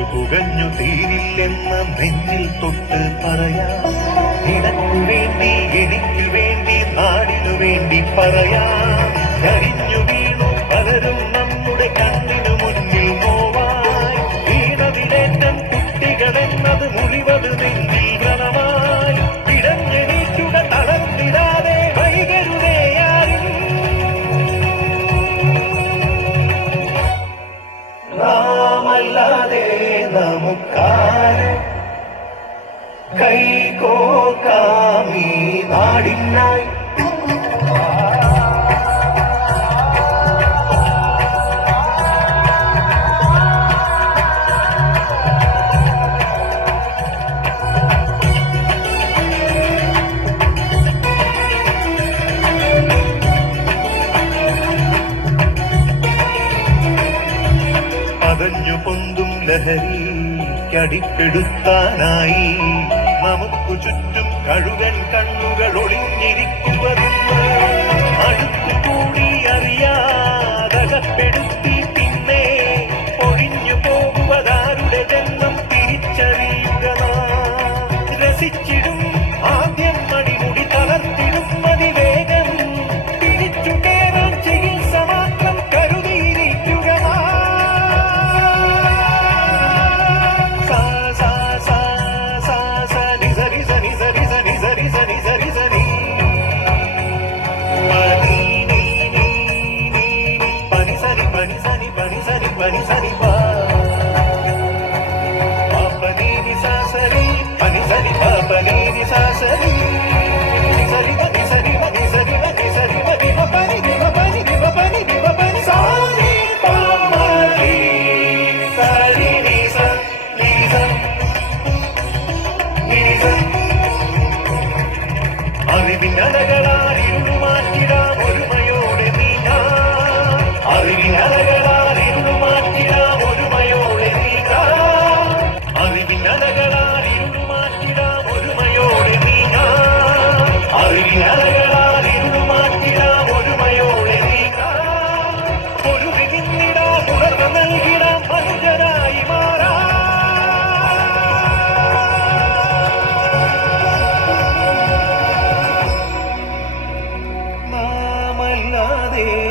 പുകച്ചു പുകഞ്ഞു തീരില്ലെന്ന് നെഞ്ഞിൽ തൊട്ട് പറയാം. നിനക്കു വേണ്ടി എനിക്ക് വേണ്ടി നാടിനു വേണ്ടി പറയാം. കരിഞ്ഞു കൈകോക്കാമീ നാടിനായി. പതഞ്ഞു പൊന്തും ലഹരി കടിപ്പെടുത്താനായി നമുക്കു ചുറ്റും കഴുകൻ കണ്ണുകൾ పని సరిపా. పాపనేని సాసరి పని సరి పాపనేని సాసరి அருவின் அழகளார் இருமாட்டிடா ஒருமைய Bye.